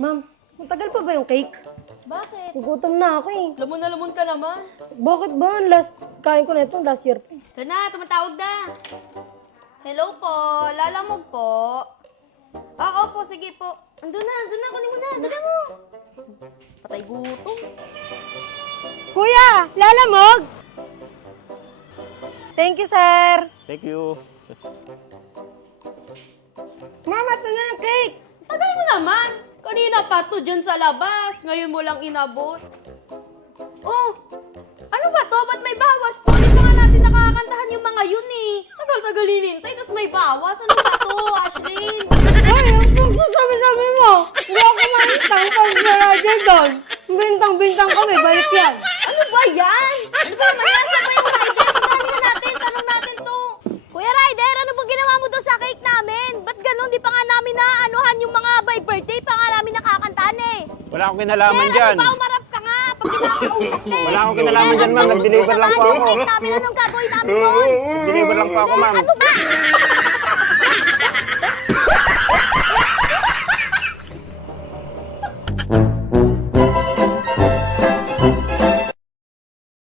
Ma'am, matagal pa ba yung cake? Bakit? Nagutom na ako eh. Lamon na lamon ka naman. Bakit ba? Last, kain ko na ito, last year pa. Ito na, tumatawag na. Hello po, lalamog po. Opo, sige po. Andun na, kunin mo na, dala mo. Patay gutom. Kuya, lalamog! Thank you, sir. Thank you. Ma'am, ito na yung cake. Tagal mo naman. Kanina pa to dyan sa labas. Ngayon mo lang inabot. Oh, ano ba to? Ba't may bawas to? Hindi pa nga natin nakakantahan yung mga yun eh. Tagal-tagal hinintay, tapos may bawas. Ano ba to, Ashlyn? Ay, ang sabi-sabi mo. Hindi ako kumaintang pag na-radyo doon. Bintang-bintang kami, balik yan. Ano ba yan? Ano ba naman yan? Saan ba yung rider? Puntahan na natin. Tanong natin to. Kuya Rider, ano bang ginawa mo doon sa cake namin? Ba't ganun? Di pa nga namin naaanuhan yung mga by birthday. Pa nga namin nakakantahan eh. Wala akong kinalaman Sir, dyan. ano ba? Umarap ka nga. Pag kinakausap eh. Wala akong kinalaman dyan, ma'am. Nag-deliver lang po ako. Cake namin, anong gagawin namin doon? Nag-deliver lang po ako, ma'am. Ano ba?